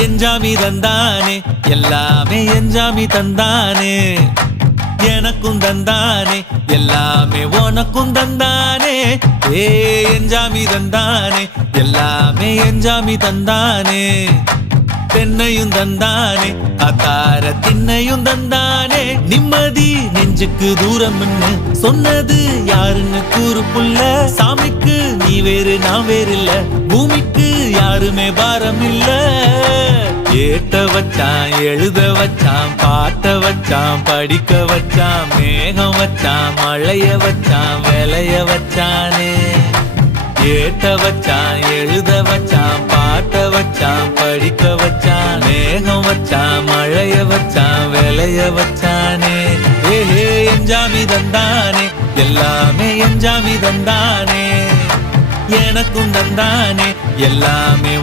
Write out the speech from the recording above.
எஞ்சாமி தந்தானே எல்லாமே எஞ்சாமி தந்தானே எனக்கும் தந்தானே எல்லாமே உனக்கும் தந்தானே ஏ எஞ்சாமி தந்தானே எல்லாமே எஞ்சாமி தந்தானே தென்னையும் தந்தானே அத்தார திண்ணையும் தந்தானே நிம்மதி நெஞ்சுக்கு தூரம்னு சொன்னது யாருன்னு கூறு புள்ள சாமிக்கு நீ வேறு நான் வேறு இல்ல பூமிக்கு யாருமே பாரம் இல்ல ஏட்ட வச்சான் எழுத வச்சான் பாட்ட வச்சான் படிக்க வச்சான் மேகம் வச்சான் மழைய வச்சான் விளைய வச்சானே ஏட்ட வச்சான் எழுத வச்சான் பாட்ட வச்சான் படிக்க வச்சான் மேகம் வச்சான் மழைய வச்சான் விளைய வச்சானே ஏஹே எஞ்சாமி தந்தானே எல்லாமே எஞ்சாமி தந்தானே எனக்கும் தந்தானே எல்லாமே